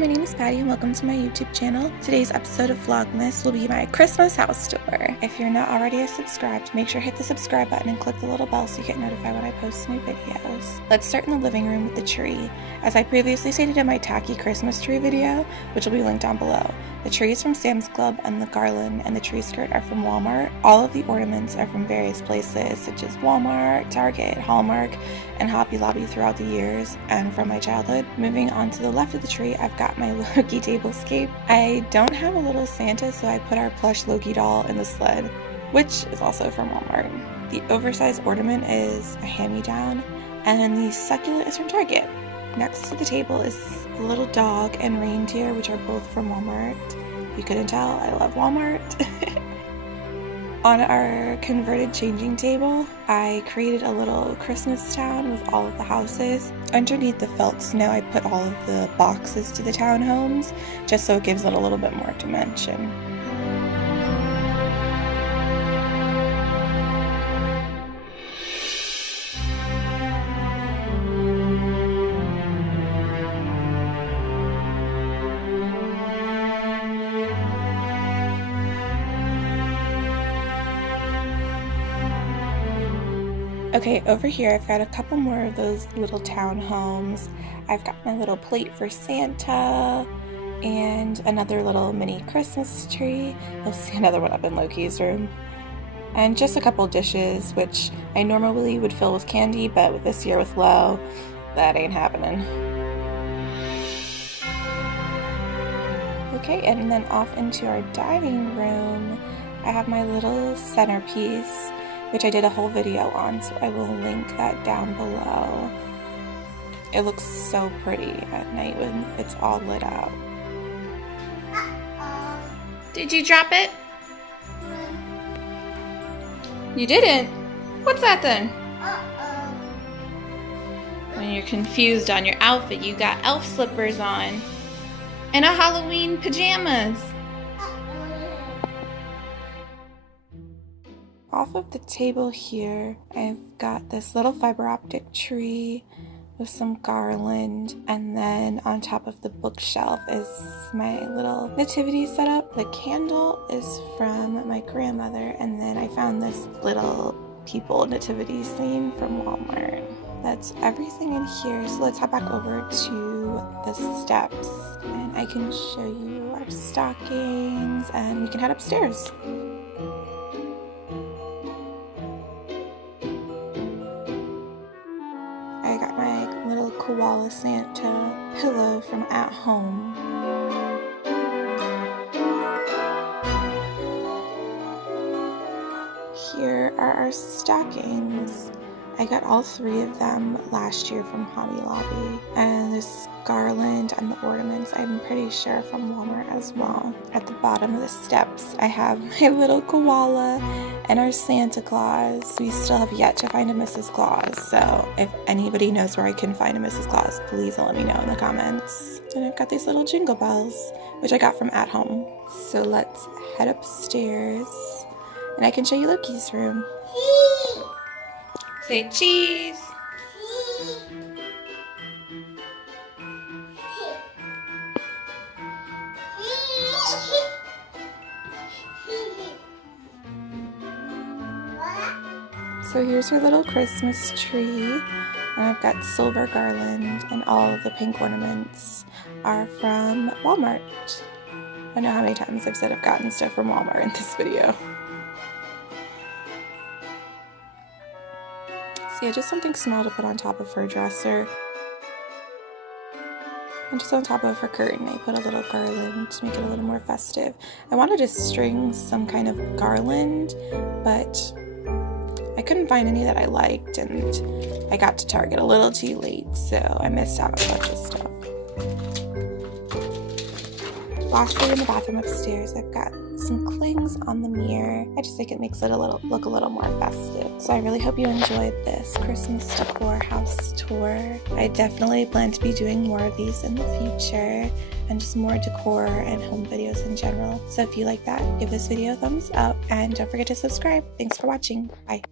my name is Patty and welcome to my YouTube channel. Today's episode of Vlogmas will be my Christmas house tour. If you're not already subscribed, make sure to hit the subscribe button and click the little bell so you get notified when I post new videos. Let's start in the living room with the tree. As I previously stated in my tacky Christmas tree video, which will be linked down below, the tree is from Sam's Club and the garland and the tree skirt are from Walmart. All of the ornaments are from various places such as Walmart, Target, Hallmark, and Hobby Lobby throughout the years and from my childhood. Moving on to the left of the tree, I've got my Loki tablescape. I don't have a little Santa, so I put our plush Loki doll in the sled, which is also from Walmart. The oversized ornament is a hand-me-down, and the succulent is from Target. Next to the table is a little dog and reindeer, which are both from Walmart. If you couldn't tell, I love Walmart. On our converted changing table, I created a little Christmas town with all of the houses. Underneath the felt snow, I put all of the boxes to the townhomes, just so it gives it a little bit more dimension. Okay, over here I've got a couple more of those little townhomes. I've got my little plate for Santa and another little mini Christmas tree. You'll see another one up in Loki's room. And just a couple dishes, which I normally would fill with candy, but this year with Lo, that ain't happening. Okay, and then off into our dining room, I have my little centerpiece, which I did a whole video on, so I will link that down below. It looks so pretty at night when it's all lit up. Did you drop it? You didn't? What's that then? When you're confused on your outfit, you got elf slippers on and a Halloween pajamas. Off of the table here, I've got this little fiber optic tree with some garland, and then on top of the bookshelf is my little nativity setup. The candle is from my grandmother, and then I found this little people nativity scene from Walmart. That's everything in here, so let's head back over to the steps and I can show you our stockings and we can head upstairs. I got my little koala Santa pillow from at home. Here are our stockings. I got all three of them last year from Hobby Lobby, and this garland and the ornaments I'm pretty sure from Walmart as well. At the bottom of the steps I have my little koala and our Santa Claus. We still have yet to find a Mrs. Claus, so if anybody knows where I can find a Mrs. Claus, please let me know in the comments. And I've got these little jingle bells, which I got from at home. So let's head upstairs and I can show you Loki's room. Say cheese. So here's your little Christmas tree, and I've got silver garland, and all of the pink ornaments are from Walmart. I don't know how many times I've said I've gotten stuff from Walmart in this video. So yeah, just something small to put on top of her dresser. And just on top of her curtain, I put a little garland to make it a little more festive. I wanted to string some kind of garland, but I couldn't find any that I liked, and I got to Target a little too late, so I missed out on a bunch of stuff. Lastly, in the bathroom upstairs, I've got some clings on the mirror. I just think it makes it look a little more festive. So I really hope you enjoyed this Christmas decor house tour. I definitely plan to be doing more of these in the future, and just more decor and home videos in general. So if you like that, give this video a thumbs up and don't forget to subscribe. Thanks for watching. Bye.